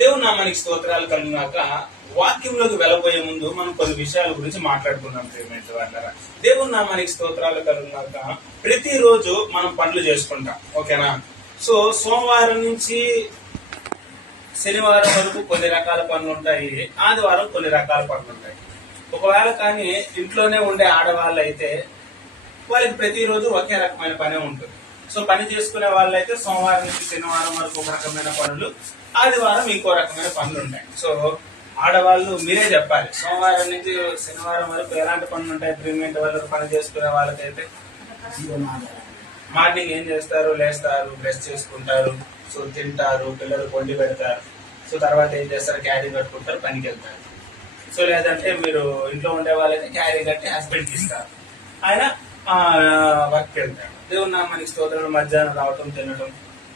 దేవుని నామానికి స్తోత్రాలు కలిగినాక వాక్యంలోకి వెళ్ళబోయే ముందు మనం కొన్ని విషయాల గురించి మాట్లాడుకున్నాం. దేవుని నామానికి స్తోత్రాలు కలిగినాక ప్రతిరోజు మనం పనులు చేసుకుంటాం, ఓకేనా? సో సోమవారం నుంచి శనివారం వరకు కొన్ని రకాల పనులు ఉంటాయి, ఆదివారం కొన్ని రకాల పనులు ఉంటాయి. ఒకవేళ కానీ ఇంట్లోనే ఉండే ఆడవాళ్ళు అయితే వాళ్ళకి ప్రతిరోజు ఒకే రకమైన పనే ఉంటుంది. సో పని చేసుకునే వాళ్ళైతే సోమవారం నుంచి శనివారం వరకు ఒక రకమైన పనులు, ఆదివారం ఇంకో రకమైన పనులు ఉంటాయి. సో ఆడవాళ్ళు మీరే చెప్పాలి, సోమవారం నుంచి శనివారం వరకు ఎలాంటి పనులు ఉంటాయి? ప్రీమియంట్ వరకు పని చేసుకునే వాళ్ళకైతే మార్నింగ్ ఏం చేస్తారు? లేస్తారు, బ్రష్ చేసుకుంటారు, సో తింటారు, పిల్లలు వండి పెడతారు, సో తర్వాత ఏం చేస్తారు? క్యారీ కట్టుకుంటారు, పనికి వెళ్తారు. సో లేదంటే మీరు ఇంట్లో ఉండే వాళ్ళైతే క్యారీ కట్టి హస్బెండ్కి ఇస్తారు, ఆయన వర్క్ వెళ్తాడు. దేవుని నామానికి స్తోత్రాలు మధ్యాహ్నం రావటం, తినటం,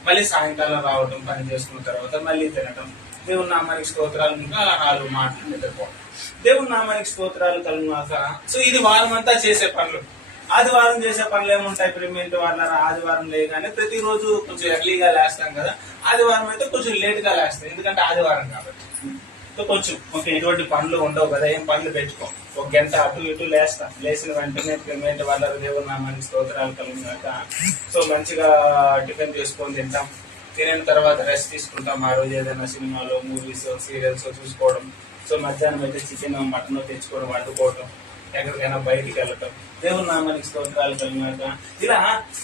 మళ్ళీ సాయంకాలం రావటం, పని చేసుకున్న తర్వాత మళ్ళీ తినటం. దేవుని నామానికి స్తోత్రాలు, ఇంకా 4 మాటలు నిద్రపోవడం. దేవుని నామానికి స్తోత్రాలు కలిగినాక సో ఇది వారం అంతా చేసే పనులు. ఆదివారం చేసే పనులు ఏముంటాయి? ప్రిమియంట్ వాళ్ళ ఆదివారం లేగానే ప్రతిరోజు కొంచెం ఎర్లీగా లేస్తాం కదా, ఆదివారం అయితే కొంచెం లేట్ గా లేస్తాం, ఎందుకంటే ఆదివారం కాబట్టి. సో కొంచెం ఓకే, ఎటువంటి పనులు ఉండవు కదా, ఏం పనులు పెట్టుకో, ఒక గంట అటు ఇటు లేస్తాం. లేచిన వెంటనే ప్రిమియంట్ వాళ్ళ దేవుని నామానికి స్తోత్రాలు కలిగినాక సో మంచిగా టిఫిన్ చేసుకొని తింటాం. తినిన తర్వాత రెస్ట్ తీసుకుంటాం. ఆ రోజు ఏదైనా సినిమాలో, మూవీస్, సీరియల్స్ చూసుకోవడం. సో మధ్యాహ్నం అయితే చికెన్, మటన్ తెచ్చుకోవడం, వండుకోవడం, ఎక్కడికైనా బయటికి వెళ్ళటం. దేవుని నామానికి స్తోత్రాలు కలిగినాక ఇలా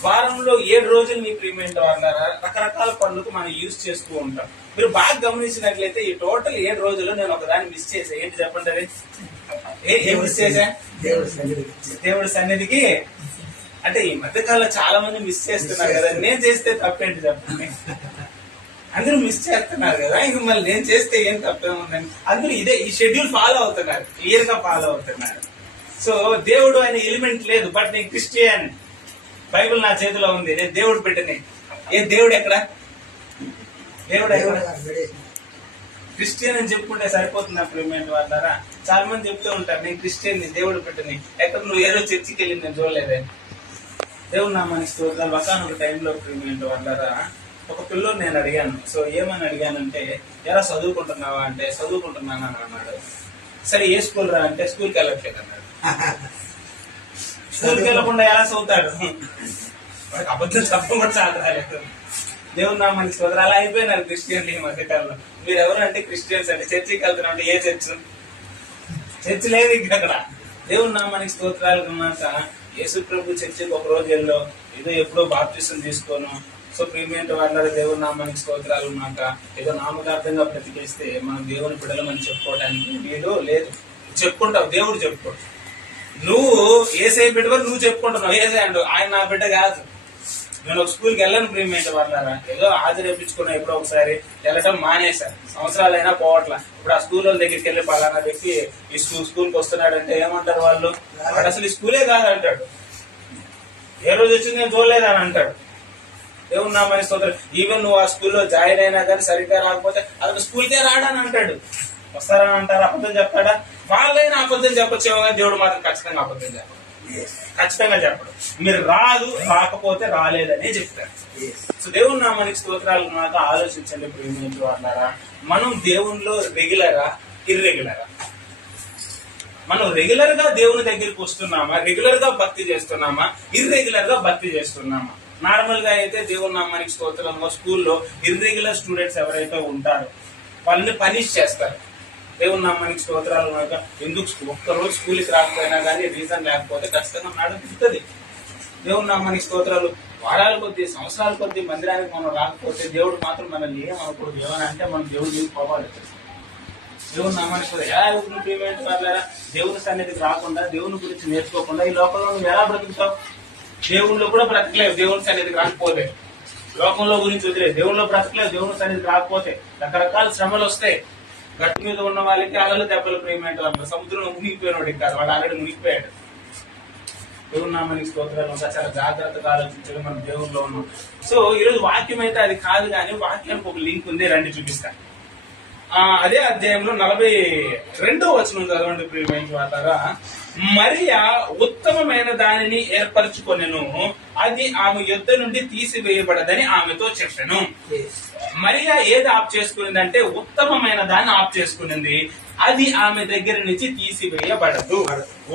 వారంలో 7 రోజులు మీ ప్రీమియంట్ వాళ్ళ రకరకాల పనులకు మనం యూజ్ చేస్తూ ఉంటాం. మీరు బాగా గమనించినట్లయితే ఈ టోటల్ 7 రోజులు నేను ఒకదాన్ని మిస్ చేసా. ఏంటి చెప్పండి? ఏం మిస్ చేశా? దేవుడి సన్నిధికి. అంటే ఈ మధ్యకాలంలో చాలా మంది మిస్ చేస్తున్నారు కదా, నేను చేస్తే తప్పేంటి చెప్పండి? అందరూ మిస్ చేస్తున్నారు కదా, ఇంక మళ్ళీ నేను చేస్తే ఏం తప్పేముందని అందరూ ఇదే ఈ షెడ్యూల్ ఫాలో అవుతున్నారు, క్లియర్ గా ఫాలో అవుతున్నారు. సో దేవుడు అనే ఎలిమెంట్ లేదు, బట్ నేను క్రిస్టియన్, బైబిల్ నా చేతిలో ఉంది, నేను దేవుడు పెట్టని. ఏ దేవుడు ఎక్కడ? దేవుడు ఎక్కడ? క్రిస్టియన్ అని చెప్పుకుంటే సరిపోతుంది. ప్రిమియంట్ వాళ్ళారా చాలా మంది చెప్తూ ఉంటారు, నేను క్రిస్టియన్, దేవుడు పెట్టని. ఎక్కడ నువ్వు ఏదో చర్చికి వెళ్ళి నేను చూడలేదే. దేవుడు నామానికి స్తోత్రాలు. ఒకనొక టైంలో ప్రిమియంట్ వాళ్ళారా ఒక పిల్లోని నేను అడిగాను. సో ఏమని అడిగానంటే, ఎలా చదువుకుంటున్నావా అంటే చదువుకుంటున్నాను అని అన్నాడు. సరే ఏ స్కూల్ రా అంటే స్కూల్కి వెళ్ళట్లేదు అన్నాడు. స్కూల్కి వెళ్ళకుండా ఎలా చదువుతాడు? వాడికి అబద్ధం చెప్పకుండా చాలా రాలేదు. దేవుని నామానికి స్తోత్రాలు. అలా అయిపోయినారు క్రిస్టియన్లు ఈ మధ్యకాలంలో. మీరు ఎవరు అంటే క్రిస్టియన్స్ అంటే చర్చికి వెళ్తున్నా అంటే ఏ చర్చ్ లేదు ఇక్కడ. దేవుని నామానికి స్తోత్రాలు కన్నాక యేసు ప్రభు చర్చికి ఒక రోజు వెళ్ళో ఏదో ఎప్పుడో బాప్టిజం తీసుకోను. సో ప్రీమియంట్ వాళ్ళ దేవుని నామానికి స్తోత్రాలు ఉన్నాక ఏదో నామకార్థంగా బ్రతికేస్తే మనం దేవుని బిడ్డలమని చెప్పుకోవడానికి వీలు లేదు. చెప్పుకుంటావు, దేవుడు చెప్పుకో. నువ్వు ఏసై బిడ్డ నువ్వు చెప్పుకుంటున్నావు, ఏసై అంటూ ఆయన నా బిడ్డ కాదు. నేను ఒక స్కూల్కి వెళ్ళను ప్రీమియంట్ వాళ్ళారా, ఏదో హాజరేపించుకున్నా ఎప్పుడో ఒకసారి, వెళ్ళటం మానేశారు, సంవత్సరాలైనా పోవట్లా. ఇప్పుడు ఆ స్కూల్ దగ్గరికి వెళ్ళి పలానా వ్యక్తి ఈ స్కూల్కి వస్తున్నాడంటే ఏమంటారు వాళ్ళు? వాడు అసలు ఈ స్కూలే కాదంటాడు, ఏ రోజు వచ్చింది నేను చూడలేదని అంటాడు. దేవుని నామానికి స్తోత్రం. ఈవెన్ నువ్వు ఆ స్కూల్లో జాయిన్ అయినా కానీ సరిగ్గా రాకపోతే అతను స్కూల్కే రాడని అంటాడు. వస్తారని అంటారు, అబద్ధం చెప్తాడా? వాళ్ళైనా అబద్ధం చెప్పొచ్చేమో కానీ దేవుడు మాత్రం ఖచ్చితంగా అబద్ధం చెప్పడు, ఖచ్చితంగా చెప్పడు. మీరు రాకపోతే రాలేదనే చెప్తారు. సో దేవుని నామానికి స్తోత్రాలు నాకు ఆలోచించండి ప్రేమించు వాళ్ళారా. మనం దేవునిలో రెగ్యులరా, ఇర్రెగ్యులరా? మనం రెగ్యులర్ గా దేవుని దగ్గరికి వస్తున్నామా, రెగ్యులర్ గా భక్తి చేస్తున్నామా, ఇర్రెగ్యులర్ గా భక్తి చేస్తున్నామా? నార్మల్ గా అయితే దేవుని నామానికి స్తోత్రంలో స్కూల్లో ఇర్రెగ్యులర్ స్టూడెంట్స్ ఎవరైతే ఉంటారో వాళ్ళని పనిష్ చేస్తారు. దేవుని నామానికి స్తోత్రాలు ఉన్నాక ఎందుకు ఒక్కరోజు స్కూల్కి రాకపోయినా కానీ రీజన్ లేకపోతే ఖచ్చితంగా మేడం తిరుగుతుంది. దేవుని నామానికి స్తోత్రాలు. వారాల కొద్దీ, సంవత్సరాల కొద్దీ మందిరానికి మనం రాకపోతే దేవుడు మాత్రం మనల్ని ఏమనుకోడు. ఏమని అంటే మనం దేవుడు పోవాలి. దేవుని నామానికి ఎలా ప్రీమియంట్ వాళ్ళారా, దేవుని సన్నిధికి రాకుండా, దేవుని గురించి నేర్చుకోకుండా ఈ లోకంలో నువ్వు ఎలా బ్రతుకుతావు? దేవుళ్ళు కూడా బ్రతకలేవు దేవుని సన్నిధికి రాకపోతే. లోకంలో గురించి వదిలేదు, దేవుళ్ళు బ్రతకలేవు దేవుని సన్నిధికి రాకపోతే. రకరకాల శ్రమలు వస్తాయి. గట్టు మీద ఉన్న వాళ్ళకి అలలు దెబ్బలు ప్రేమేంట వాళ్ళు. సముద్రంలో మునిగిపోయినోడికి కాదు, వాడు ఆల్రెడీ మునిగిపోయాడు. దేవుని నామానికి స్తోత్రాలు. చాలా జాగ్రత్తగా ఆలోచించడం మనం దేవుల్లో ఉన్నాం. సో ఈరోజు వాక్యం అయితే అది కాదు, కానీ వాక్యానికి ఒక లింక్ ఉంది, రండి చూపిస్తాను. అదే అధ్యాయంలో 42వ వచనం చదవండి ప్రియమైన వాళ్ళారా. మరియా ఉత్తమమైన దానిని ఏర్పరచుకొనెను, అది ఆమె యొద్ద నుండి తీసివేయబడదని ఆమెతో చెప్పెను. మరియా ఏది ఆప్ చేసుకునిందంటే ఉత్తమమైన దాన్ని ఆప్ చేసుకునింది. అది ఆమె దగ్గర నుంచి తీసివేయబడదు.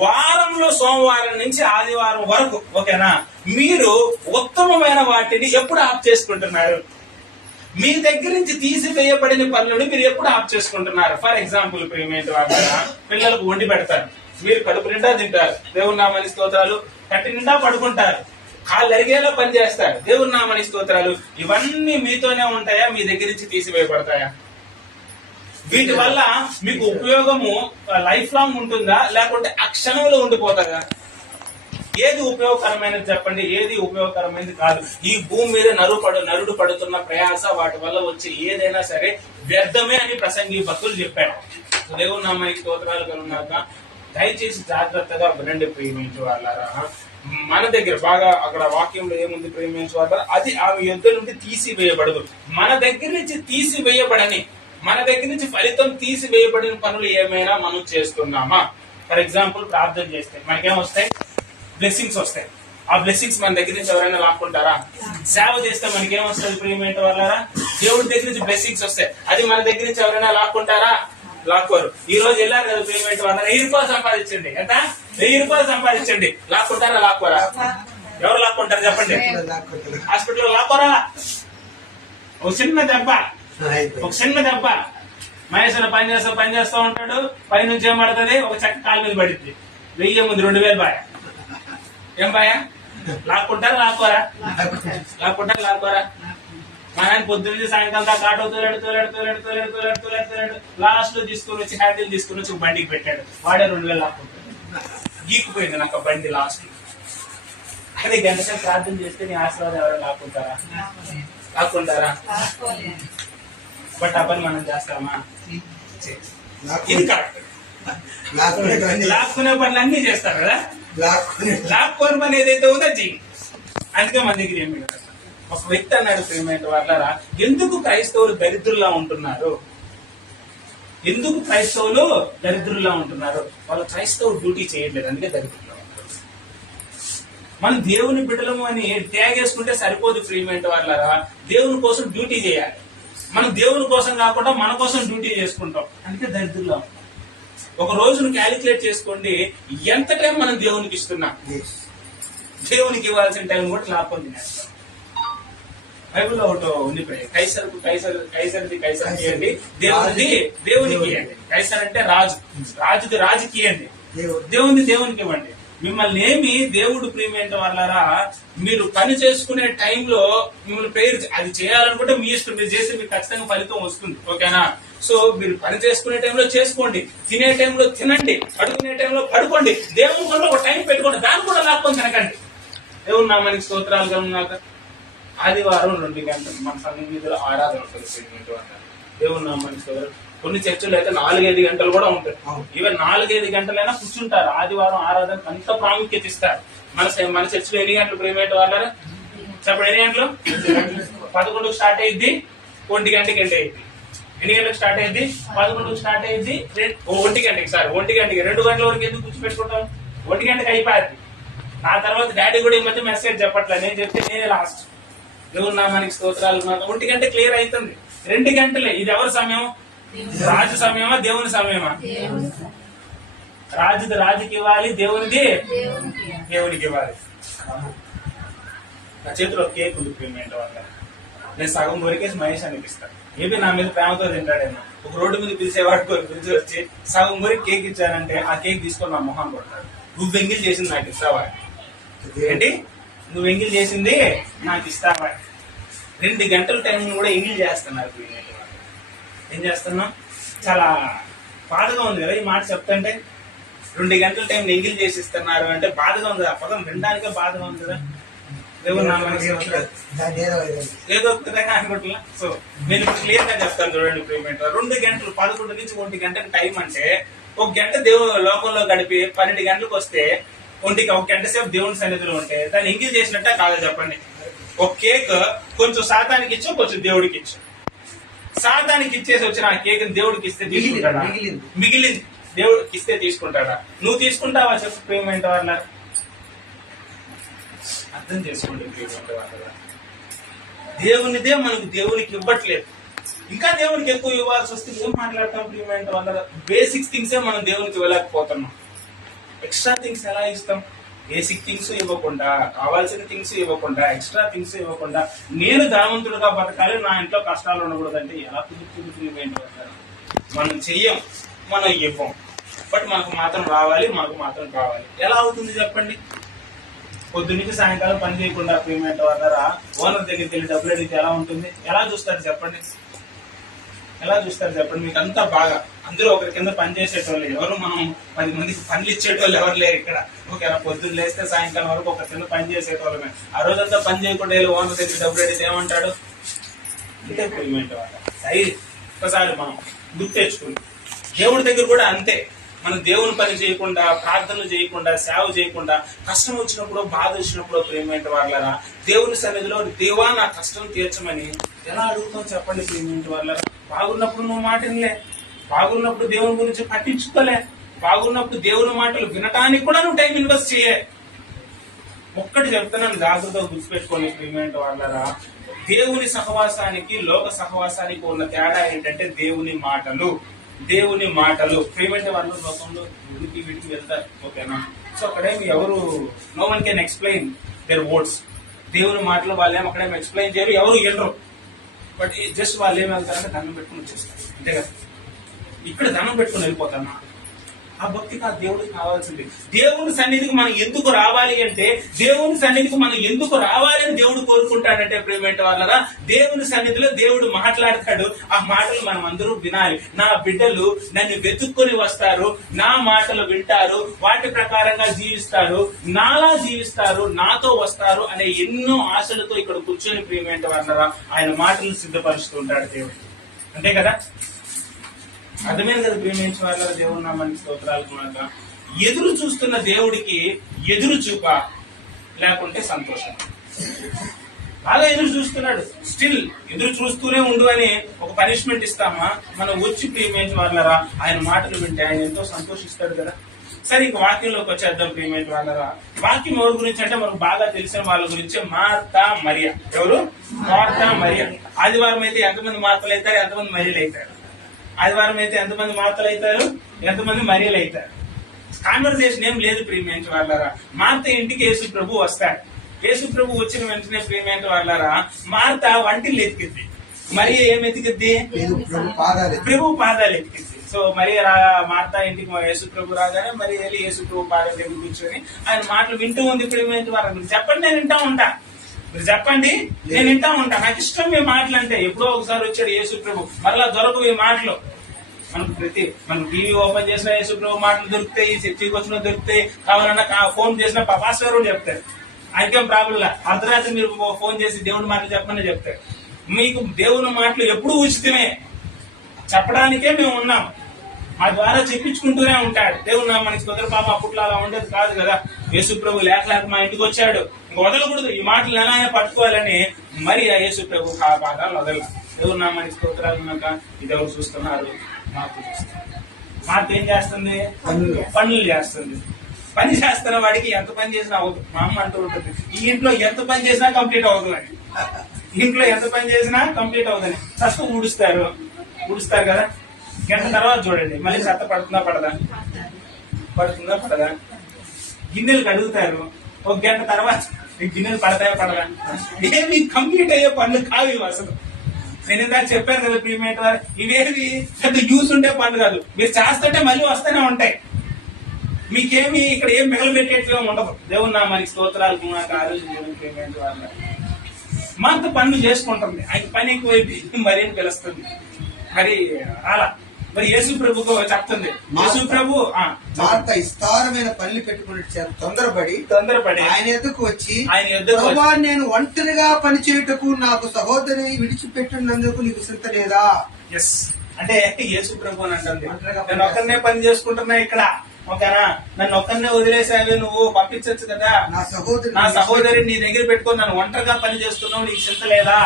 వారంలో సోమవారం నుంచి ఆదివారం వరకు, ఓకేనా, మీరు ఉత్తమమైన వాటిని ఎప్పుడు ఆప్ చేసుకుంటున్నారు? మీ దగ్గర నుంచి తీసివేయబడిన పనులను మీరు ఎప్పుడు ఆప్ చేసుకుంటున్నారు? ఫర్ ఎగ్జాంపుల్, ప్రియమైన వాళ్ళ పిల్లలకు వండి పెడతారు, మీరు కడుపు నిండా తింటారు, దేవుని నామానికి స్తోత్రాలు, కట్టి నిండా పడుకుంటారు, కాళ్ళు అరిగేలా పని చేస్తారు, దేవుని నామానికి స్తోత్రాలు. ఇవన్నీ మీతోనే ఉంటాయా? మీ దగ్గర నుంచి తీసివేయబడతాయా? వీటి వల్ల మీకు ఉపయోగము లైఫ్ లాంగ్ ఉంటుందా, లేకుంటే ఆ క్షణంలో ఉండిపోతుందా? ఏది ఉపయోగకరమైనది చెప్పండి, ఏది ఉపయోగకరమైనది కాదు. ఈ భూమి మీద నరుడు పడుతున్న ప్రయాస, వాటి వల్ల వచ్చే ఏదైనా సరే వ్యర్థమే అని ప్రసంగి భక్తులు చెప్పారు. దేవుని నామానికి స్తోత్రాలు కలుగునాక దయచేసి జాగ్రత్తగా వినండి ప్రేమించే వాళ్ళారా. మన దగ్గర బాగా అక్కడ వాక్యంలో ఏముంది ప్రేమించే వాళ్ళ, అది ఆమె యుద్ధ నుండి తీసివేయబడదు. మన దగ్గర నుంచి తీసివేయబడని, మన దగ్గర నుంచి ఫలితం తీసివేయబడిన పనులు ఏమైనా మనం చేస్తున్నామా? ఫర్ ఎగ్జాంపుల్, ప్రార్థన చేస్తే మనకేం వస్తాయి? బ్లెస్సింగ్స్ వస్తాయి. ఆ బ్లెస్సింగ్స్ మన దగ్గర నుంచి ఎవరైనా లాక్కుంటారా? సేవ చేస్తే మనకేం వస్తుంది ప్రియమైన వాళ్ళారా? దేవుడి దగ్గర నుంచి బ్లెస్సింగ్స్ వస్తాయి. అది మన దగ్గర నుంచి ఎవరైనా లాక్కుంటారా? లాక్కోరు. ఈ రోజు వెళ్ళారు కదా ప్రియమైన వాళ్ళ, 1000 రూపాయలు సంపాదించండి, ఎంత 1000 రూపాయలు సంపాదించండి, లాక్కుంటారా? లాక్కోరా? ఎవరు లాక్కుంటారు చెప్పండి? హాస్పిటల్లో లాక్కోరా? ఒక చిన్న దెబ్బ మహేశ్వర పని చేస్తూ ఉంటాడు, పైనుంచి ఏం పడుతుంది? ఒక చెక్క కాలు మీద పడుతుంది, 1000 ముందు 2000 బాయ. ఏం బాయ? లాక్కుంటారా? లాక్కోరా? లాక్కోరా? మా ఆయన పొద్దున్న సాయంకాలం దాకా ఆటో తోలాడు, లాస్ట్ లో తీసుకుని వచ్చి హ్యాండిల్ తీసుకుని వచ్చి బండికి పెట్టాడు, వాడే 2000 లాక్కుంటాడు. గీకుపోయింది నాకు బండి లాస్ట్. అదే గంట సేపు ప్రార్థన చేస్తే నీ ఆశీర్వాదం ఎవరైనా లాక్కుంటారా? బట్ ఆ పని మనం చేస్తామా? ఇది కరెక్ట్. లాక్కునే పనులు అన్ని చేస్తారు కదా, లాక్కోని పని ఏదైతే ఉందో చెయ్యి. అందుకే మన దగ్గర ఏమి కదా. ఒక వ్యక్తి అన్నాడు ప్రియమైన వాళ్ళారా, ఎందుకు క్రైస్తవులు దరిద్రుల్లా ఉంటున్నారు? ఎందుకు క్రైస్తవులు దరిద్రుల్లా ఉంటున్నారు? వాళ్ళు క్రైస్తవులు డ్యూటీ చేయట్లేదు, అందుకే దరిద్రుల్లా ఉంటారు. మనం దేవుని బిడ్డలము అని తేగేసుకుంటే సరిపోదు ప్రియమైన వాళ్ళారా. దేవుని కోసం డ్యూటీ చేయాలి. మనం దేవుని కోసం కాకుండా మన కోసం డ్యూటీ చేసుకుంటాం, అందుకే దరిద్రుల్లా ఉంటాం. ఒక రోజును క్యాలిక్యులేట్ చేసుకోండి, ఎంత టైం మనం దేవునికి ఇస్తున్నాం. దేవునికి ఇవ్వాల్సిన టైం కూడా లాభం తినేస్తాం. బైబుల్లో ఒకటి ఉంది, కైసరిది ఇవ్వండి, దేవునికి ఇవ్వండి. కైసర్ అంటే రాజుది రాజుకి ఇవ్వండి, దేవునికి ఇవ్వండి. మిమ్మల్ని ఏమి దేవుడు ప్రియమైన వాళ్ళారా, మీరు పని చేసుకునే టైంలో మిమ్మల్ని ప్రేయర్ అది చేయాలనుకుంటే మీ ఇష్టం, మీరు చేస్తే మీకు ఖచ్చితంగా ఫలితం వస్తుంది, ఓకేనా? సో మీరు పని చేసుకునే టైంలో చేసుకోండి, తినే టైంలో తినండి, పడుకునే టైంలో పడుకోండి, దేవుని కూడా ఒక టైం పెట్టుకోండి, దాన్ని కూడా లాక్కొని తినకండి. దేవుని నామానికి స్తోత్రాలు కలుగునాక. ఆదివారం 2 గంటలు మన సన్నిధిలో ఆరాధన ఉంటుంది. దేవుని నామానికి స్తోత్రం. కొన్ని చర్చలు అయితే 4-5 గంటలు కూడా ఉంటాయి. ఈవెన్ 4-5 గంటలైనా కూర్చుంటారు. ఆదివారం ఆరాధనకు అంత ప్రాముఖ్యత ఇస్తారు. మన చర్చలో ఎన్ని గంటలు ప్రేమేట వాళ్ళారా చెప్పండి? ఎన్ని గంటలు? 11కు స్టార్ట్ అయ్యిద్ది, 1 గంటకి ఎండ్ అయ్యిద్ది. ఎన్ని గంటలకు స్టార్ట్ అయ్యిద్ది? 11కు స్టార్ట్ అయ్యిద్ది, 1 గంటకి. 2 గంటల వరకు ఎందుకు కూర్చోపెట్టుకుంటాం? 1 గంటకి అయిపోద్ది. నా తర్వాత డాడీ కూడా ఈ మధ్య మెసేజ్ చెప్పట్లేదు, నేను చెప్తే నేనే లాస్ట్. దేవుని నామానికి స్తోత్రాలు. 1 గంట క్లియర్ అవుతుంది. 2 గంటలే. ఇది ఎవరి సమయం? రాజు సమయమా దేవుని సమయమా? రాజుది రాజుకి ఇవ్వాలి, దేవునికి ఇవ్వాలి. నా చేతిలో కేక్ ఉంది ప్రియమైన వాళ్ళ, నేను సగం కొరికేసి మహేష్ అనిపిస్తాను. మేబీ నా మీద ప్రేమతో తింటాడేమో. ఒక రోడ్డు మీద పిలిచేవాడు పిలిచి వచ్చి సగం కొరికి కేక్ ఇచ్చానంటే ఆ కేక్ తీసుకొని నా మొహం కొడతాడు. నువ్వు ఎంగిల్ చేసింది నాకు ఇస్తావా? ఏంటి నువ్వు ఎంగిల్ చేసింది నాకు ఇస్తావా? 2 గంటల టైం కూడా ఎంగిల్ చేస్తున్నారు. ఏం చేస్తున్నాం? చాలా బాధగా ఉంది కదా ఈ మాట చెప్తుంటే. 2 గంటల టైం ఎంగిల్ చేసి ఇస్తున్నారు అంటే బాధగా ఉంది. ఆ పదం వినడానికే బాధగా ఉంది కదా. దేవుని నామానికి ఏదో విధంగా అనుకుంటున్నా. సో నేను ఇప్పుడు క్లియర్ గా చెప్తాను చూడండి ప్రియమైన. 2 గంటలు 11 నుంచి 1 గంట టైం అంటే 1 గంట దేవుని లోకంలో గడిపి 12 గంటలకు వస్తే 1 గంట సేపు దేవుని సన్నిధిలో ఉంటే దాన్ని ఎంగిల్ చేసినట్టే కాదా చెప్పండి? ఒక కేక్ కొంచెం శాతానికి ఇచ్చో కొంచెం దేవుడికి ఇచ్చు. శాతానికి ఇచ్చేసి వచ్చిన ఆ కేక్ దేవుడికి ఇస్తే తీసుకుంటాడా? మిగిలింది దేవుడికి ఇస్తే తీసుకుంటాడా? నువ్వు తీసుకుంటావా చెప్పు ప్రియమైన వాళ్ళ? అర్థం చేసుకోండి ప్రియమైన వాళ్ళ. దేవునిదే మనకు దేవునికి ఇవ్వట్లేదు. ఇంకా దేవునికి ఎక్కువ ఇవ్వాల్సి వస్తే ఏం మాట్లాడతాం ప్రియమైన వాళ్ళ? బేసిక్ థింగ్సే మనం దేవునికి ఇవ్వలేకపోతున్నాం. ఎక్స్ట్రా థింగ్స్ ఎలా ఇస్తాం? బేసిక్ థింగ్స్ ఇవ్వకుండా, కావాల్సిన థింగ్స్ ఇవ్వకుండా, ఎక్స్ట్రా థింగ్స్ ఇవ్వకుండా నేను ధనవంతుడుగా బతకాలి, నా ఇంట్లో కష్టాలు ఉండకూడదంటే ఎలా కుదురుతుంది ప్రియమైన వాళ్ళ? మనం చెయ్యం, మనం ఇవ్వం, బట్ మనకు మాత్రం రావాలి, మనకు మాత్రం కావాలి. ఎలా అవుతుంది చెప్పండి? పొద్దున్నుంచి సాయంకాలం పని చేయకుండా పేమెంట్ వాళ్ళరా ఓనర్ దగ్గరికి వెళ్ళి డబ్బులు అడిగితే ఎలా ఉంటుంది? ఎలా చూస్తారు చెప్పండి? ఎలా చూస్తారు చెప్పండి? మీకు అంతా బాగా అందరూ ఒకరి కింద పని చేసేటోళ్ళు ఎవరు, మనం 10 మందికి పనులు ఇచ్చేటోళ్ళు ఎవరు లేరు ఇక్కడ. ఓకేనా? పొద్దున్న లేస్తే సాయంకాలం వరకు ఒకరి కింద పని చేసేటోళ్ళమే. ఆ రోజంతా పని చేయకుండా వెళ్ళి ఓనర్ దగ్గర డబ్బులు అడిగితే ఏమంటాడు? అంటే పేమెంట్ వాళ్ళ సై ఒకసారి మనం గుర్తు తెచ్చుకుంది. దేవుడి దగ్గర కూడా అంతే. మనం దేవుని పని చేయకుండా, ప్రార్థనలు చేయకుండా, సేవ చేయకుండా, కష్టం వచ్చినప్పుడు, బాధ వచ్చినప్పుడు ప్రేమేంటి వాళ్ళరా దేవుని సన్నిధిలో దేవా నా కష్టం తీర్చమని ఎలా అడుగుతాం చెప్పండి ప్రేమేంటి వాళ్ళరా? బాగున్నప్పుడు నువ్వు మాటలే, బాగున్నప్పుడు దేవుని గురించి పట్టించుకోలే, బాగున్నప్పుడు దేవుని మాటలు వినటానికి కూడా నువ్వు టైం ఇన్వెస్ట్ చేయే. ఒక్కటి చెప్తున్నాను, జాగ్రత్తగా గుర్తుపెట్టుకోండి ప్రేమేంటి వాళ్ళరా, దేవుని సహవాసానికి లోక సహవాసానికి ఉన్న తేడా ఏంటంటే దేవుని మాటలు. దేవుని మాటలు ప్రేమేంటి వాళ్ళ లోకంలో వీటికి వెళ్తారు. ఓకేనా? సో అక్కడేమి ఎవరు no one can explain their words. దేవుని మాటలు వాళ్ళేమో అక్కడేమో ఎక్స్ప్లెయిన్ చేయరు, ఎవరు వెళ్ళరు. బట్ జస్ట్ వాళ్ళు ఏమి వెళ్తారంటే దండం పెట్టుకుని వచ్చేస్తారు, అంతే కదా. ఇక్కడ దండం పెట్టుకుని వెళ్ళిపోతామా? ఆ భక్తికి ఆ దేవుడికి కావాల్సింది. దేవుని సన్నిధికి మనం ఎందుకు రావాలి అంటే, దేవుని సన్నిధికి మనం ఎందుకు రావాలి అని దేవుడు కోరుకుంటాడంటే ప్రేమేంటి వాళ్ళరా, దేవుని సన్నిధిలో దేవుడు మాట్లాడతాడు. ఆ మాటలు మనం అందరూ వినాలి. నా బిడ్డలు నన్ను వెతుక్కొని వస్తారు, నా మాటలు వింటారు, వాటి ప్రకారంగా జీవిస్తారు, నాలా జీవిస్తారు, నాతో వస్తారు అనే ఎన్నో ఆశలతో ఇక్కడ కూర్చొని ప్రేమేంటి వాళ్ళరా ఆయన మాటలను సిద్ధపరుస్తుంటాడు దేవుడు, అంతే కదా. అర్థమైంది కదా ప్రేమించిన వాళ్ళ దేవుడు నామానికి స్తోత్రాలకు మాట. ఎదురు చూస్తున్న దేవుడికి ఎదురు చూప లేకుంటే సంతోషం. బాగా ఎదురు చూస్తున్నాడు, స్టిల్ ఎదురు చూస్తూనే ఉండు అని ఒక పనిష్మెంట్ ఇస్తామా? మనం వచ్చి ప్రేమించిన వాళ్ళరా ఆయన మాటలు వింటే ఆయన ఎంతో సంతోషిస్తాడు కదా. సరే, ఇంక వాక్యంలోకి వచ్చేద్దాం ప్రేమించిన వాళ్ళరా. వాక్యం ఎవరి గురించి అంటే మనకు బాగా తెలిసిన వాళ్ళ గురించి, మార్తా మరియా. ఎవరు? మార్తా మరియా. ఆదివారం అయితే ఎంతమంది మార్తలు అవుతారు, ఎంతమంది మరియలు అవుతారు? ఆదివారం అయితే ఎంతమంది మార్తలు అవుతారు, ఎంతమంది మరియలు అవుతారు? కాన్వర్సేషన్ ఏం లేదు ప్రియమైన వాళ్ళారా. మార్త ఇంటికి యేసు ప్రభు వస్తాడు. యేసు ప్రభు వచ్చిన వెంటనే ప్రియమైన వాళ్ళారా మార్త వంటిల్లు ఎతికిద్ది, మరియ ఏం ఎతికిద్ది? ప్రభు పాదాలు ఎతికిద్ది. సో మరి మార్త ఇంటికి యేసు ప్రభు రాగానే మరి వెళ్ళి యేసు ప్రభు పాదాల దగ్గర కూర్చొని ఆయన మాటలు వింటూ ఉంది. ప్రియమైన వాళ్ళ చెప్పండి, నేను వింటా ఉంటా, మీరు చెప్పండి, నేను వింటా ఉంటా, నాకు ఇష్టం మీ మాటలు అంటే. ఎప్పుడో ఒకసారి వచ్చాడు యేసు ప్రభు, మరలా దొరకవు ఈ మాటలు. మనం టీవీ ఓపెన్ చేసిన యేసు ప్రభు మాటలు దొరుకుతాయి, చర్చికి వచ్చిన దొరుకుతాయి, కావాలన్నా ఫోన్ చేసిన పాస్టర్ చెప్తారు, ఆయనకేం ప్రాబ్లం లే. అర్ధరాత్రి మీరు ఫోన్ చేసి దేవుని మాటలు చెప్పమని చెప్తారు. మీకు దేవుని మాటలు ఎప్పుడూ ఉచితమే, చెప్పడానికే మేము ఉన్నాం. మా ద్వారా చెప్పించుకుంటూనే ఉంటాడు. దేవుడు మనకి కుదర పాపం అప్పట్లో అలా ఉండేది కాదు కదా. యేసు ప్రభు లేక మా ఇంటికి వచ్చాడు, ఇంక వదలకూడదు, ఈ మాటలు ఎలా పట్టుకోవాలని మరి ఆ యేసు ప్రభు ఆ పాదాలు వదల. దేవుడు మనకి స్తోత్రాలు ఉన్నాక ఇది ఎవరు చూస్తున్నారు? మార్పు చూస్తున్నారు. మార్పు ఏం చేస్తుంది? పనులు చేస్తుంది. పని చేస్తున్న వాడికి ఎంత పని చేసినా అవ్వదు. మా అమ్మ అంటూ ఉంటుంది, ఈ ఇంట్లో ఎంత పని చేసినా కంప్లీట్ అవ్వదు అని. ఇంట్లో ఎంత పని చేసినా కంప్లీట్ అవ్వదని ఫస్ట్ ఊడుస్తారు కదా. గంట తర్వాత చూడండి మళ్ళీ చెత్త పడుతుందా పడదా, గిన్నెలు కడుగుతారు, ఒక గంట తర్వాత గిన్నెలు పడతాయా పడదా, ఏమి కంప్లీట్ అయ్యే పనులు కావు ఇవి అసలు. నేను ఇందాక చెప్పాను కదా ప్రియమైన వారు, ఇవేవి పెద్ద యూస్ ఉండే పనులు కాదు. మీరు చేస్తుంటే మళ్ళీ వస్తూనే ఉంటాయి, మీకేమి ఇక్కడ ఏం మిగలబెట్టేట్టు ఉండదు. దేవుని నామానికి స్తోత్రాలు. నాకు ఆ రోజు ప్రియమైన వారు మాంత పనులు చేసుకుంటుంది, ఆయన పని ఎక్కువైపోయి మరీ పిలుస్తుంది. మరి యేసు ప్రభుకు చెప్తుంది, యేసు ప్రభు మార్త విస్తారమైన పనులు పెట్టుకుని తొందరపడి ఆయన ఎదుకు వచ్చి నేను ఒంటరిగా పని చేయుటకు నాకు సహోదరి విడిచిపెట్టినందుకు నీకు చింత లేదా? ఎస్ అంటే యేసు ప్రభు అని అంటుంది, నేను ఒక్కరినే పని చేసుకుంటున్నా ఇక్కడ, ఓకేనా, నన్ను ఒక్కరినే వదిలేసావే, నువ్వు పంపించచ్చు కదా, నా సహోదరి నీ దగ్గర పెట్టుకొని నన్ను ఒంటరిగా పని చేస్తున్నావు, నీకు చింత లేదా?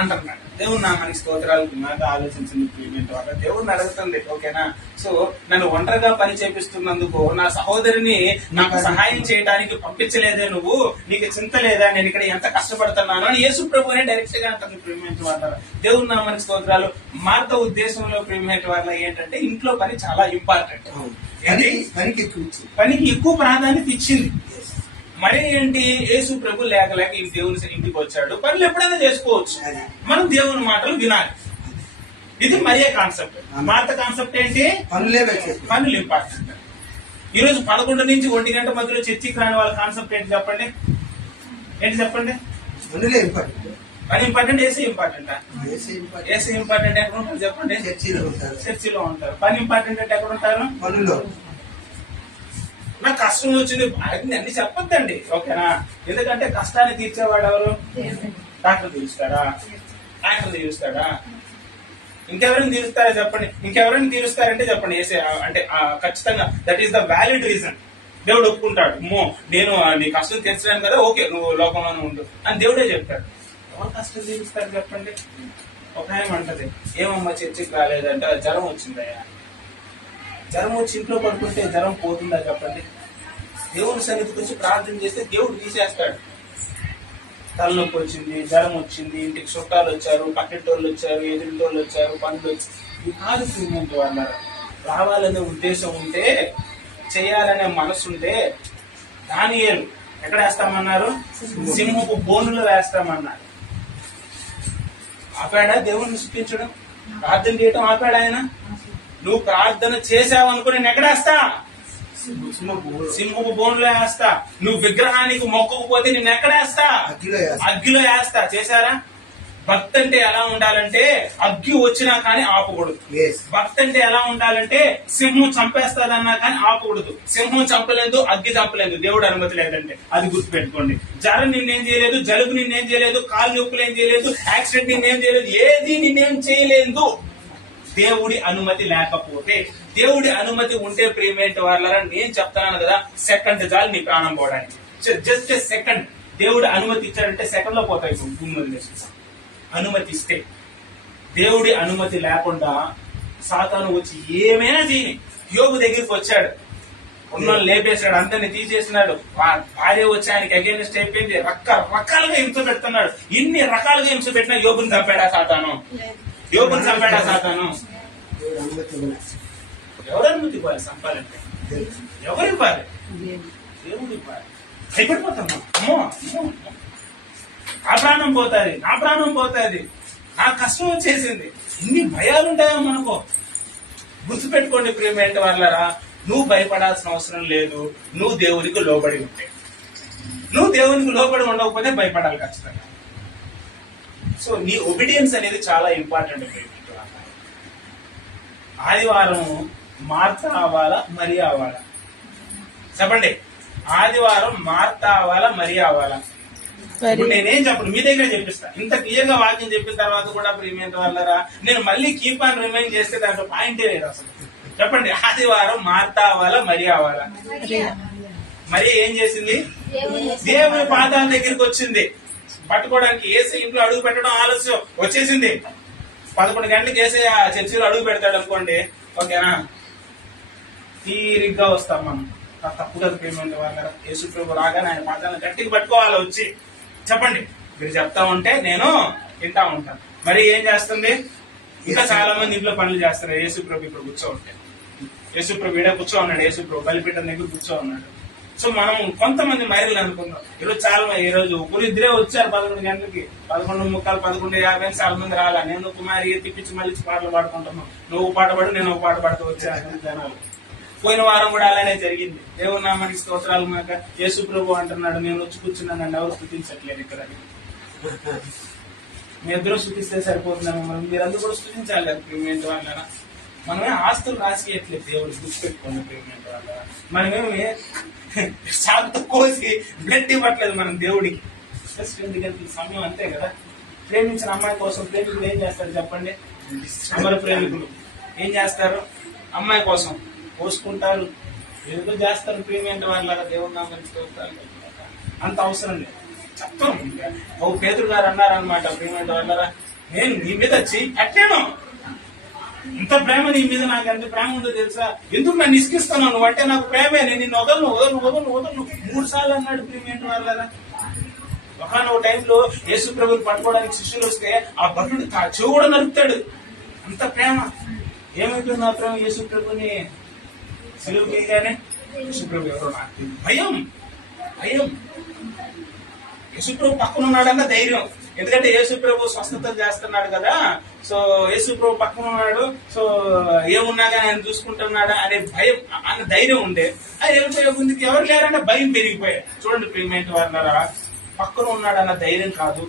అంటున్నాడు. దేవుడు నామానికి స్తోత్రాలు నాకు ఆలోచించింది ప్రియమైన వాళ్ళ దేవుడిని అడుగుతుంది. ఓకేనా? సో నన్ను ఒంటరిగా పని చేపిస్తున్నందుకు నా సహోదరిని నాకు సహాయం చేయడానికి పంపించలేదే నువ్వు, నీకు చింత లేదా నేను ఇక్కడ ఎంత కష్టపడుతున్నాను అని యేసు ప్రభునే డైరెక్ట్ గా అంటుంది ప్రియమైన వాళ్ళ. దేవుడి నామానికి స్తోత్రాలు. మార్త ఉద్దేశంలో ప్రియమైన వాళ్ళ ఏంటంటే ఇంట్లో పని చాలా ఇంపార్టెంట్, పనికి ఎక్కువ ప్రాధాన్యత ఇచ్చింది. మరి ఏంటి, యేసు ప్రభు లేక ఈ దేవుని ఇంటికి వచ్చాడు, పనులు ఎప్పుడైనా చేసుకోవచ్చు, మనం దేవుని మాటలు వినాలి. ఇది మరియే కాన్సెప్ట్. మార్త కాన్సెప్ట్ ఏంటి, పనులు ఇంపార్టెంట్. ఈ రోజు 11 నుంచి 1 గంట మధ్యలో చర్చికి రాని వాళ్ళ కాన్సెప్ట్ ఏంటి చెప్పండి, చెప్పండి. పని ఇంపార్టెంట్, ఏసీ ఇంపార్టెంటా? ఏసీ ఇంపార్టెంట్ ఎక్కడ ఉంటారు చెప్పండి, చర్చిలో ఉంటారు. పని ఇంపార్టెంట్ అంటే ఎక్కడ ఉంటారు, పనుల్లో. నాకు కష్టం వచ్చింది అన్ని చెప్పొద్దండి, ఓకేనా? ఎందుకంటే కష్టాన్ని తీర్చేవాడు ఎవరు? డాక్టర్ తీరుస్తాడా? డాక్టర్ తీరుస్తాడా? ఇంకెవరైనా తీరుస్తారా చెప్పండి? ఇంకెవరైనా తీరుస్తారంటే చెప్పండి. ఏసే అంటే ఖచ్చితంగా that is the valid reason. దేవుడు ఒప్పుకుంటాడు, నేను నీ కష్టం తీర్చడానికి కదా, ఓకే నువ్వు లోకంలోనే ఉండు అని దేవుడే చెప్తాడు. ఎవరు కష్టం తీరుస్తారు చెప్పండి? ఒక ఆయన అంటది, ఏమమ్మా చర్చికి రాలేదంటే జ్వరం వచ్చిందయ్యా. జ్వరం వచ్చి ఇంట్లో పడుకుంటే జ్వరం పోతుందా చెప్పండి? దేవుని సన్నిధికి వచ్చి ప్రార్థన చేస్తే దేవుడు తీసేస్తాడు. తలనొప్పి వచ్చింది, జ్వరం వచ్చింది, ఇంటికి చుట్టాలు వచ్చారు, పక్కింటోళ్ళు వచ్చారు, ఎదురింటోళ్ళు వచ్చారు, పనులు వచ్చారు, ఇది కాదు శ్రీమంతి వాళ్ళ. రావాలనే ఉద్దేశం ఉంటే, చేయాలనే మనసు ఉంటే, దానియేలు ఎక్కడ వేస్తామన్నారు? సింహపు బోనులు వేస్తామన్నారు. ఆపాడా దేవుణ్ణి సృష్టించడం, ప్రార్థన చేయటం ఆపాడా ఆయన? నువ్వు ప్రార్థన చేసావు అనుకో నేను ఎక్కడేస్తా? సింహపు బోన్లో వేస్తా. నువ్వు విగ్రహానికి మొక్కకపోతే నేను ఎక్కడేస్తా? అగ్గిలో వేస్తా. చేశారా? భక్తి అంటే ఎలా ఉండాలంటే అగ్గి వచ్చినా కానీ ఆపకూడదు. భక్తి అంటే ఎలా ఉండాలంటే సింహం చంపేస్తాదన్నా కానీ ఆపకూడదు. సింహం చంపలేదు, అగ్గి చంపలేదు, దేవుడు అనుమతి లేదంటే. అది గుర్తుపెట్టుకోండి. జ్వరం నిన్నేం చేయలేదు, జలుబు నిన్నేం చేయలేదు, కాలు నొప్పులు ఏం చేయలేదు, యాక్సిడెంట్ నిన్నేం చేయలేదు, ఏది నిన్నేం చేయలేదు దేవుడి అనుమతి లేకపోతే. దేవుడి అనుమతి ఉంటే ప్రియమైన వాళ్ళరా నేను చెప్తాను కదా, సెకండ్ చాలు నీ ప్రాణం పోవడానికి. Just second. దేవుడి అనుమతి ఇచ్చాడంటే సెకండ్ లో పోతాయి భూమి వదిలేసి. అనుమతి ఇస్తే. దేవుడి అనుమతి లేకుండా సాతాను వచ్చి ఏమైనా చేయని. యోగు దగ్గరికి వచ్చాడు, ఉన్నోళ్ళు లేపేశాడు, అందరిని తీసేసినాడు. భార్య వచ్చి ఆయనకి అగేనిస్ట్ అయిపోయింది, రకరకాలుగా హింస పెడుతున్నాడు. ఇన్ని రకాలుగా హింస పెట్టినా యోగుని చంపాడా సాతాను? యోగుని చంపాడా సాతాను? ఎవరు అనుమతి ఇవ్వాలి చంపాలంటే? ఎవరు ఇవ్వాలి? దేవుడు ఇవ్వాలి. భయపడిపోతామా? అమ్మో ఆ ప్రాణం పోతుంది, నా ప్రాణం పోతుంది, నా కష్టం వచ్చేసింది, ఇన్ని భయాలు ఉంటాయో మనకు. గుర్తుపెట్టుకోండి ప్రియమైన వాళ్ళరా, నువ్వు భయపడాల్సిన అవసరం లేదు. నువ్వు దేవునికి లోబడి ఉంటే. నువ్వు దేవునికి లోబడి ఉండకపోతే భయపడాలి ఖచ్చితంగా. సో నీ ఒబీడియన్స్ అనేది చాలా ఇంపార్టెంట్. ఆదివారం మార్త అవ్వాలా, మరి అవ్వాలా? చెప్పండి. ఆదివారం మార్త అవ్వాలా, మరి అవ్వాలా? ఇప్పుడు నేనేం చెప్పను, మీ దగ్గర చెప్పిస్తా. ఇంత క్లియర్ గా వాక్యం చెప్పిన తర్వాత కూడా ప్రియమైన వాళ్ళరా నేను మళ్ళీ కీప్ ఆన్ రిమైండ్ చేస్తే దాంట్లో పాయింటే లేదు అసలు. చెప్పండి. ఆదివారం మార్త అవ్వాలా, మరి అవ్వాలా? మరి ఏం చేసింది? దేవుని పాదాల దగ్గరికి వచ్చింది పట్టుకోవడానికి. ఏసీ ఇంట్లో అడుగు పెట్టడం ఆలస్యం, వచ్చేసింది. 11 గంటలకు వేసే ఆ చర్చిలో అడుగు పెడతాడు అనుకోండి, ఓకేనా? తీరిగ్గా వస్తాం మనం. తప్పుగా ప్రేమ వాళ్ళ యేసు ప్రభు రాగానే ఆయన పాదాలను గట్టిగా పట్టుకోవాలి వచ్చి. చెప్పండి. మీరు చెప్తా ఉంటే నేను వింటా ఉంటాను. మరి ఏం చేస్తుంది? ఇంకా చాలా మంది ఇంట్లో పనులు చేస్తారు. యేసు ప్రభు ఇప్పుడు కూర్చో ఉంటే, యేసు ప్రభు ఈడ కూర్చో ఉన్నాడు, యేసు ప్రభు బలిపీఠం దగ్గర కూర్చో ఉన్నాడు. సో మనం కొంతమంది మైరులు అనుకుందాం. ఈరోజు చాలా ఈ రోజు ఇద్దరే వచ్చారు 11 గంటలకి, 11:45, 11:50 చాలా మంది రాలా. నేను కుమారి తిప్పించి మళ్ళీ పాటలు పాడుకుంటున్నాం. నువ్వు పాట పాడు, నేను ఒక పాట పాడుతూ వచ్చాను జనాలు. పోయిన వారం కూడా అలానే జరిగింది. దేవుని నామానికి స్తోత్రాలు. మాక యేసు ప్రభు అంటున్నాడు, నేను వచ్చి కూర్చున్నాను, ఎవరు స్తుతించట్లేదు ఇక్కడ. మీ ఇద్దరు స్తుతిస్తే సరిపోతున్నాము, మనం మీరందరూ కూడా స్తుతించాలి కదా ప్రియమైన వాళ్ళ. మనమే ఆస్తులు రాసియట్లేదు. దేవుడు గుర్తుపెట్టుకోండి ప్రియమైన వాళ్ళ. మనమేమి చాకుతో కోసి బ్లడ్ ఇవ్వట్లేదు మనం దేవుడికి. జస్ట్ 2 గంటల సమయం అంతే కదా. ప్రేమించిన అమ్మాయి కోసం ప్రేమికులు ఏం చేస్తారు చెప్పండి? అమర ప్రేమికులు ఏం చేస్తారు? అమ్మాయి కోసం పోసుకుంటారు, ఏదో చేస్తారు ప్రేమించే వాళ్ళ. దేవుడి నామానికి స్తోత్రాలు. అంత అవసరం లేదు. చెప్తాం. పేతురు గారు అన్నారనమాట, ప్రియమైన వాళ్ళరా, నేను నీ మీద వచ్చి అట్లేను, ఇంత ప్రేమ నీ మీద నాకు ఎంత ప్రేమ ఉందో తెలుసా, ఎందుకు నన్ను ఇసుకిస్తున్నావు, నువ్వు అంటే నాకు ప్రేమే, నేను నిన్ను వదలను వదలను వదలను వదలను 3 సార్లు అన్నాడు. ప్రియమైన వాళ్ళరా, ఒకనొక టైంలో యేసు ప్రభుని పట్టుకోవడానికి శిష్యులు వస్తే ఆ భటుడు చెవు కూడా నరుకుతాడు, అంత ప్రేమ. ఏమైపోయింది ఆ ప్రేమ? యేసు ప్రభుని సెలవు చేయగానే యేసు ప్రభు ఎవరో నాకు తెలియదు, భయం భయం. యేసు ప్రభు పక్కన ఉన్నాడన్న ధైర్యం, ఎందుకంటే యేసు ప్రభు స్వస్థతలు చేస్తున్నాడు కదా, సో యేసు ప్రభు పక్కన ఉన్నాడు, సో ఏమున్నా కానీ ఆయన చూసుకుంటున్నాడా అనే భయం, అన్న ధైర్యం ఉండే. అది వెళ్ళిపోయే ముందుకు ఎవరు లేరంటే భయం పెరిగిపోయాయి. చూడండి ప్రియమైన వాళ్ళరా, పక్కన ఉన్నాడన్న ధైర్యం కాదు,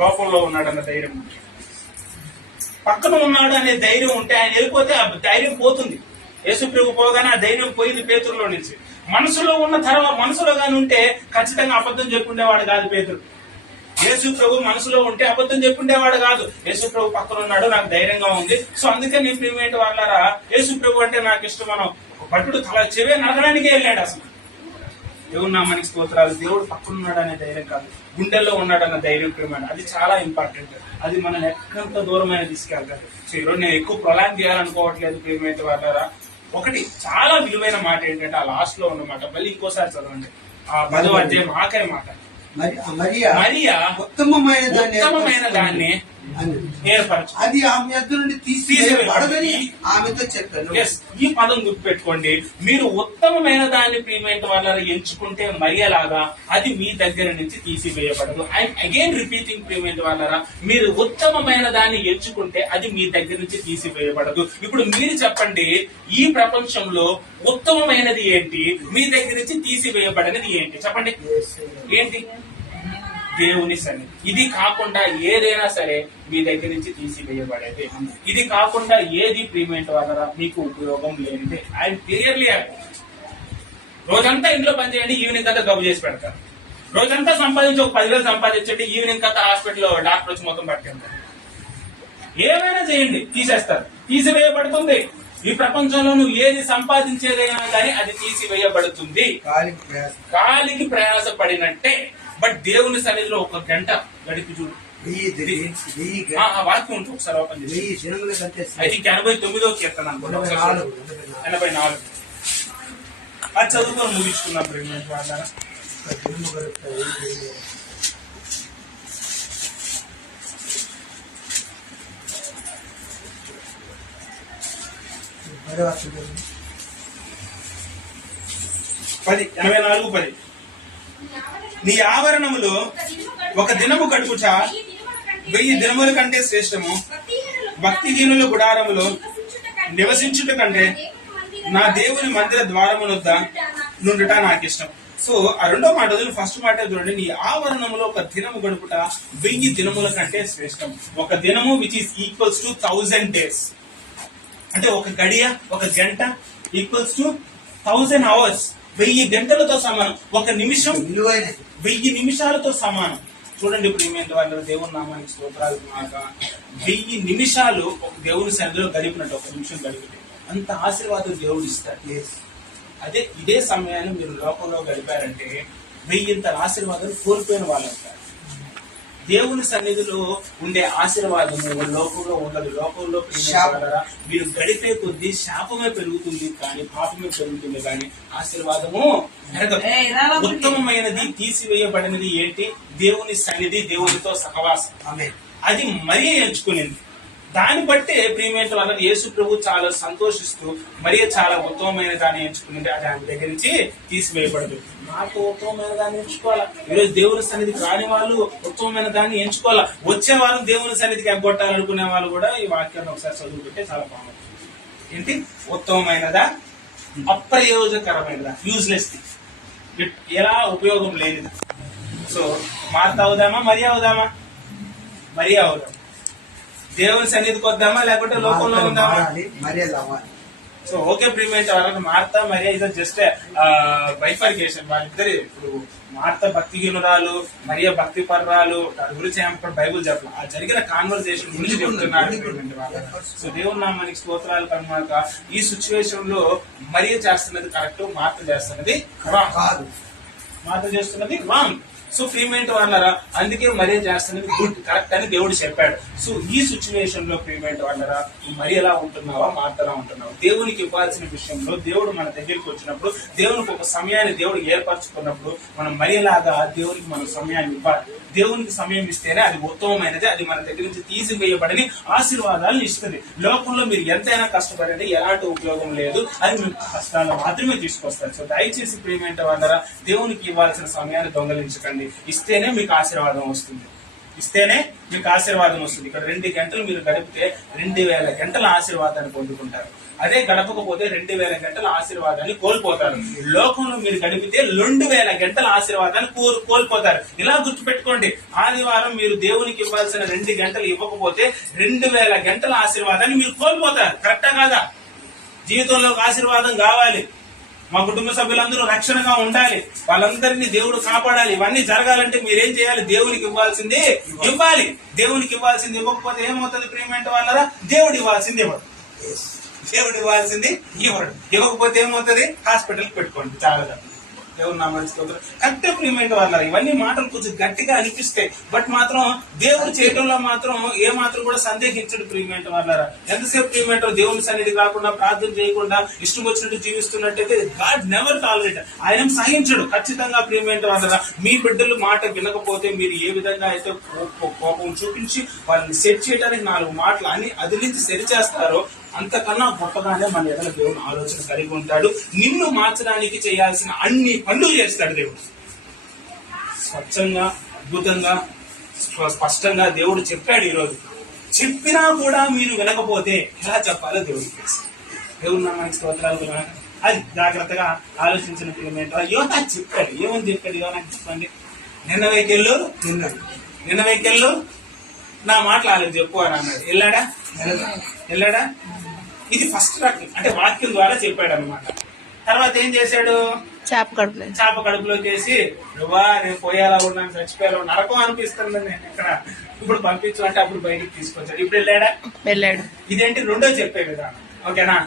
లోపంలో ఉన్నాడన్న ధైర్యం. పక్కన ఉన్నాడు అనే ధైర్యం ఉంటే ఆయన వెళ్ళిపోతే ఆ ధైర్యం పోతుంది. యేసు ప్రభు పోగానే ఆ ధైర్యం పోయింది పేతురులో నుంచి. మనసులో ఉన్న తర్వాత మనసులో గాని ఉంటే ఖచ్చితంగా అబద్ధం చెప్పుండేవాడు కాదు పేతురు. యేసు ప్రభు మనసులో ఉంటే అబద్ధం చెప్పుండేవాడు కాదు. యేసు ప్రభు పక్కన ఉన్నాడు, నాకు ధైర్యంగా ఉంది, సో అందుకే నీ ప్రియమైన వాళ్ళారా, యేసు ప్రభు అంటే నాకు ఇష్టం. మనం భటుడు తల చెవే నరకడానికే వెళ్ళాడు. అసలు దేవుడు నామానికి స్తోత్రాలు. దేవుడు పక్కన ఉన్నాడు అనే ధైర్యం కాదు, గుండెల్లో ఉన్నాడన్న ధైర్యం ప్రియమైన, అది చాలా ఇంపార్టెంట్. అది మనం ఎక్కడంత దూరమైన తీసుకెళ్తారు. సో ఈరోజు నేను ఎక్కువ ప్రొలాంగ్ చేయాలనుకోవట్లేదు ప్రియమైన వాళ్ళారా. ఒకటి చాలా విలువైన మాట ఏంటంటే ఆ లాస్ట్ లో ఉన్నమాట, మళ్ళీ ఇంకోసారి చదవండి, ఆ 10వ అధ్యాయం ఆఖరి మాట. మరియా ఉత్తమమైన దాన్ని ఏర్పరచు, అది ఆమె యొద్ద నుండి తీసివేయబడదని ఆమెతో చెప్పాను. ఈ పదం గుర్తుపెట్టుకోండి. మీరు ఉత్తమమైన దాన్ని ప్రియమైన వాళ్ళని ఎంచుకుంటే మరియలాగా అది మీ దగ్గర నుంచి తీసివేయబడదు. ఐఎమ్ అగైన్ రిపీటింగ్ ప్రియమైన వాళ్ళరా, మీరు ఉత్తమమైన దాన్ని ఎంచుకుంటే అది మీ దగ్గర నుంచి తీసివేయబడదు. ఇప్పుడు మీరు చెప్పండి, ఈ ప్రపంచంలో ఉత్తమమైనది ఏంటి, మీ దగ్గర నుంచి తీసివేయబడినది ఏంటి? చెప్పండి, ఏంటి? దేవుని సన్నిధి. ఇది కాకుండా ఏదైనా సరే మీ దగ్గర నుంచి తీసివేయబడేది. ఇది కాకుండా ఏది ప్రియమైన వాళ్ళరా మీకు ఉపయోగం లేనిదే. ఆయన క్లియర్లీ రోజంతా ఇంట్లో పని చేయండి, ఈవినింగ్ అంతా గబ్బు చేసి పెడతారు. రోజంతా సంపాదించి ఒక 10,000 సంపాదించండి, ఈవినింగ్ అంతా హాస్పిటల్లో డాక్టర్ వచ్చి మొత్తం పట్టుకెళ్తారు. ఏమైనా చేయండి, తీసేస్తారు, తీసివేయబడుతుంది. ఈ ప్రపంచంలో నువ్వు ఏది సంపాదించేదైనా కానీ అది తీసివేయబడుతుంది. కాలికి ప్రయాస పడినట్టే. బట్ దేవుని సన్నిధిలో 1 గంట గడిపి చూడు, వాక్యం ఉంటుంది, ఒకసారి ఓపెన్ చేసి. ఐ థింక్ 89వ కీర్తన అనుకుంటా, 84. అది చదువుకొని ముగించుకున్నాం ప్రెగ్నెంట్ వాళ్ళ. పది 84:10. నీ ఆవరణములో 1 దినము గడుపుట 1000 దినముల కంటే శ్రేష్టము. భక్తిహీనుల గుడారములో నివసించుట కంటే నా దేవుని మందిర ద్వారమునొద్ద నుండుట నాకు ఇష్టం. సో ఆ రెండో మాట వదిలి ఫస్ట్ మాట చూడండి. నీ ఆవరణములో 1 దినము గడుపుట 1000 దినముల కంటే శ్రేష్టం. 1 దినము which is equals to 1000 days. అంటే 1 గడియ 1 గంట ఈక్వల్స్ టు 1000 hours. 1000 గంటలతో సమానం. 1 నిమిషం 1000 నిమిషాలతో సమానం. చూడండి ఇప్పుడు ఏమైంది వాళ్ళు, దేవుని నామానికి స్తోత్రాలు. 1000 నిమిషాలు ఒక దేవుని సన్నిధిలో గడిపినట్టు, 1 నిమిషం గడిపితే అంత ఆశీర్వాదం దేవుడు ఇస్తాడు. అదే ఇదే సమయాన్ని మీరు లోకంలో గడిపారంటే 1000 ఆశీర్వాదాలు కోల్పోయిన వాళ్ళు అంటారు. దేవుని సన్నిధిలో ఉండే ఆశీర్వాదము లోకంలో ఉండదు. లోకంలో మీరు గడిపే కొద్దీ శాపమే పెరుగుతుంది కానీ పాపమే పెరుగుతుంది కానీ ఆశీర్వాదము పెరగదు. ఉత్తమమైనది తీసివేయబడినది ఏంటి? దేవుని సన్నిధి, దేవునితో సహవాసం. అది మరీ ఎంచుకునింది. దాన్ని బట్టే ప్రియమైన వాళ్ళని యేసు ప్రభు చాలా సంతోషిస్తూ మరీ చాలా ఉత్తమమైన దాన్ని ఎంచుకునింది. అది ఆయన దగ్గర నుంచి తీసివేయబడదు. నాకు ఉత్తమమైన దాన్ని ఎంచుకోవాలా. ఈరోజు దేవుని సన్నిధికి రాని వాళ్ళు ఉత్తమమైన దాన్ని ఎంచుకోవాలా. వచ్చే వాళ్ళు దేవుని సన్నిధికి ఎగ్గొట్టాలనుకునే వాళ్ళు కూడా ఈ వాక్యాన్ని ఒకసారి చదువుకుంటే చాలా బాగుంటుంది. ఏంటి? ఉత్తమమైనదా, అప్రయోజకరమైనదా, యూజ్లెస్ థింగ్, ఎలా ఉపయోగం లేనిది. సో మార్త అవుదామా, మరి అవుదామా? మరి అవుదాం. దేవుని సన్నిధికి వద్దామా లేకపోతే లోకంలో ఉందామా? సో ఓకే ప్రియమైన వాళ్ళకి Martha Mariya is just bifurcation. వాళ్ళిద్దరు ఇప్పుడు మార్త భక్తిహీనురాలు, మరియా భక్తి పర్రాలు, దాని గురించి ఏమంటారు బైబుల్ చెప్పాలి. ఆ జరిగిన కాన్వర్సేషన్ గురించి చెప్తున్నారు. సో దేవుని నామానికి స్తోత్రాలు కనుక ఈ సిచ్యువేషన్ లో మరియా చేస్తున్నది కరెక్ట్, మార్త చేస్తున్నది రాంగ్. మార్త చేస్తున్నది రాంగ్. సో ప్రియమైన వాళ్ళరా, అందుకే మరియ చేస్తున్నది గుడ్, కరెక్ట్ అని దేవుడు చెప్పాడు. సో ఈ సిచ్యువేషన్ లో ప్రియమైన వాళ్ళరా, మరి ఎలా ఉంటున్నావా, మార్తలా ఉంటున్నావా? దేవునికి ఇవ్వాల్సిన విషయంలో దేవుడు మన దగ్గరికి వచ్చినప్పుడు, దేవునికి ఒక సమయాన్ని దేవుడు ఏర్పరచుకున్నప్పుడు మనం మరియలాగా దేవునికి మనం సమయాన్ని ఇవ్వాలి. దేవునికి సమయం ఇస్తేనే అది ఉత్తమమైనది, అది మన దగ్గర నుంచి తీసివేయబడని ఆశీర్వాదాలను ఇస్తుంది. లోకంలో మీరు ఎంతైనా కష్టపడండి, ఎలాంటి ఉపయోగం లేదు, అది మీకు కష్టాలు మాత్రమే తీసుకొస్తారు. సో దయచేసి ప్రియమైన వాళ్ళరా, దేవునికి ఇవ్వాల్సిన సమయాన్ని దొంగలించకండి. ఇస్తేనే మీకు ఆశీర్వాదం వస్తుంది, ఇస్తేనే మీకు ఆశీర్వాదం వస్తుంది. ఇక్కడ 2 గంటలు మీరు గడిపితే 2000 గంటల ఆశీర్వాదాన్ని పొందుకుంటారు. అదే గడపకపోతే 2000 గంటల ఆశీర్వాదాన్ని కోల్పోతారు. లోకంలో మీరు గడిపితే 2000 గంటల ఆశీర్వాదాన్ని కోల్పోతారు. ఇలా గుర్తుపెట్టుకోండి, ఆదివారం మీరు దేవునికి ఇవ్వాల్సిన 2 గంటలు ఇవ్వకపోతే 2000 గంటల ఆశీర్వాదాన్ని మీరు కోల్పోతారు. కరెక్టా కాదా? జీవితంలో ఒక ఆశీర్వాదం కావాలి, మా కుటుంబ సభ్యులందరూ రక్షణగా ఉండాలి, వాళ్ళందరినీ దేవుడు కాపాడాలి. ఇవన్నీ జరగాలంటే మీరేం చేయాలి? దేవునికి ఇవ్వాల్సింది ఇవ్వాలి. దేవునికి ఇవ్వాల్సింది ఇవ్వకపోతే ఏమవుతుంది ప్రియమైన వాళ్ళరా? దేవుడు ఇవ్వాల్సింది ఇవ్వడు, దేవుడు ఇవ్వాల్సింది ఇవ్వడు. ఇవ్వకపోతే ఏమవుతుంది? హాస్పిటల్కి పెట్టుకోండి. చాలా దేవుడు నా మంచి కరెక్టే ప్రియమైన వాళ్ళ. ఇవన్నీ మాటలు కొంచెం గట్టిగా అనిపిస్తాయి, బట్ మాత్రం దేవుడు చేయడంలో మాత్రం ఏ మాత్రం కూడా సందేహించడు ప్రియమైన వాళ్ళారా. ఎంతసేపు ప్రియమైన దేవుని సన్నిధి కాకుండా, ప్రార్థన చేయకుండా ఇష్టం వచ్చినట్టు జీవిస్తున్నట్టయితే గాడ్ నెవర్ టాలరేట్, ఆయన సహించడు. ఖచ్చితంగా ప్రియమైన వాళ్ళారా, మీ బిడ్డలు మాట వినకపోతే మీరు ఏ విధంగా అయితే కోపం చూపించి వాళ్ళని సెట్ చేయడానికి 4 మాటలు అని అదిలించి సరి చేస్తారో, అంతకన్నా గొప్పగానే మన ఎడల దేవుడు ఆలోచన కలిగి ఉంటాడు. నిన్ను మార్చడానికి చేయాల్సిన అన్ని పనులు చేస్తాడు దేవుడు. స్వచ్ఛంగా, అద్భుతంగా, స్పష్టంగా దేవుడు చెప్పాడు. ఈరోజు చెప్పినా కూడా మీరు వినకపోతే ఎలా చెప్పాలో దేవుడికి తెలుసు. దేవుడు నా మనకి స్తోత్రాలు. అది జాగ్రత్తగా ఆలోచించిన ప్రియమైన యోనా చెప్పాడు. ఏమని చెప్పాడు యోనాకి చెప్పండి. నిన్న వెహికల్లో నా మాటలు వాళ్ళకి చెప్పు అని అన్నాడు. వెళ్ళాడా? ఇది ఫస్ట్ రకం, అంటే వాక్యం ద్వారా చెప్పాడు అనమాట. తర్వాత ఏం చేశాడు? చేప కడుపులో చేసి, నువ్వా నేను పోయేలా ఉన్నాను, చచ్చిపోయేలా నరకం అనిపిస్తుంది నేను ఇక్కడ, ఇప్పుడు పంపించు అంటే అప్పుడు బయటికి తీసుకొచ్చాడు. ఇప్పుడు వెళ్ళాడు. ఇదేంటి? 2వ చెప్పే విధానం. ఓకేనా?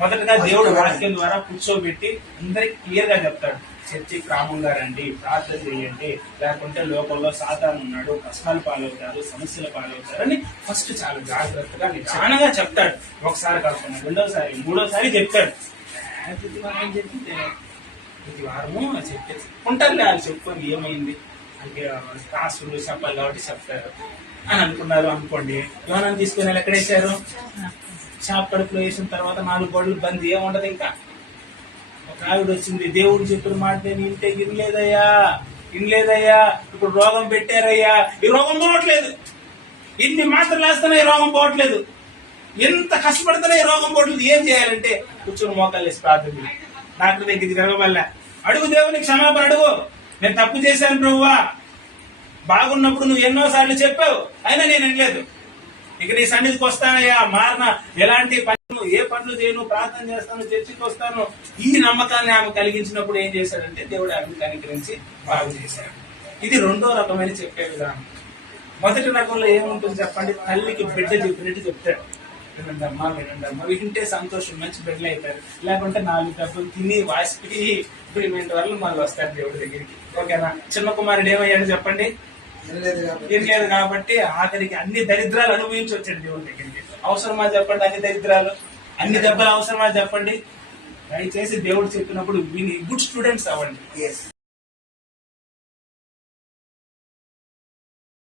మొదటగా దేవుడు వాక్యం ద్వారా కూర్చోబెట్టి అందరికి క్లియర్ గా చెప్తాడు. చర్చి క్రమంగా రండి, ప్రార్థన చేయండి, లేకుంటే లోకంలో సాతాను ఉన్నాడు, కష్టాలు పాలవుతారు, సమస్యల పాలవుతారు అని ఫస్ట్ చాలా జాగ్రత్తగా నిదానంగా చెప్తాడు. ఒకసారి కాకుండా 2వసారి 3వసారి చెప్తాడు. ప్రతి వారము చెప్పేసి ఉంటారులే, వాళ్ళు చెప్పుకొని ఏమైంది అంటే కాసులు చెప్పాలి కాబట్టి చెప్తారు అని అనుకున్నారు అనుకోండి. యోనాన్ని తీసుకుని వాళ్ళు ఎక్కడేశారు? షాప్ కడుపులో వేసిన తర్వాత 4 గోడలు బంద్, ఏముండదు. ఇంకా ఒక ఆవిడ వచ్చింది, దేవుడు చెప్పిన మాట నేను ఇన్లేదయ్యా, ఇప్పుడు రోగం పెట్టారయ్యా, ఈ రోగం పోవట్లేదు, ఇన్ని మాత్రలు వేస్తున్నా ఈ రోగం పోవట్లేదు, ఎంత కష్టపడుతున్నా ఈ రోగం పోవట్లేదు, ఏం చేయాలంటే కూర్చొని మోకాలు వేసి ప్రార్థన, డాక్టర్ దగ్గరికి తిరగబల్లా, అడుగు, దేవునికి క్షమాపణ అడుగు, నేను తప్పు చేశాను ప్రభువా, బాగున్నప్పుడు నువ్వు ఎన్నోసార్లు చెప్పావు, అయినా నేను వినలేదు, ఇక నీ సన్నిధికి వస్తానయ్యా, మారిన ఎలాంటి పనులు, ఏ పనులు చేయను, ప్రార్థన చేస్తాను, చర్చికి వస్తాను. ఈ నమ్మకాన్ని ఆమె కలిగించినప్పుడు ఏం చేశాడంటే దేవుడు ఆమెను కనికరించి బాగు చేశాడు. ఇది 2వ రకమైన చెప్పే విధానం. మొదటి రకంలో ఏముంటుంది చెప్పండి? తల్లికి బిడ్డ చెప్పినట్టు చెప్తాడు. వినండమ్మా, వింటే సంతోషం, మంచి బిడ్డలు అవుతారు. లేకుంటే 4 డబ్బులు తిని వాసిపి ఇంప్లిమెంట్ వల్ల మళ్ళీ వస్తారు దేవుడి దగ్గరికి. ఓకేనా? చిన్న కుమారుడు ఏమయ్యాడు చెప్పండి? ఏం లేదు కాబట్టి ఆఖరికి అన్ని దరిద్రాలు అనుభవించి వచ్చాడు దేవుడి దగ్గరికి. అవసరమా చెప్పండి? అన్ని దరిద్రాలు, అన్ని దెబ్బలు అవసరమా చెప్పండి? దయచేసి దేవుడు చెప్పినప్పుడు విని గుడ్ స్టూడెంట్స్ అవ్వండి.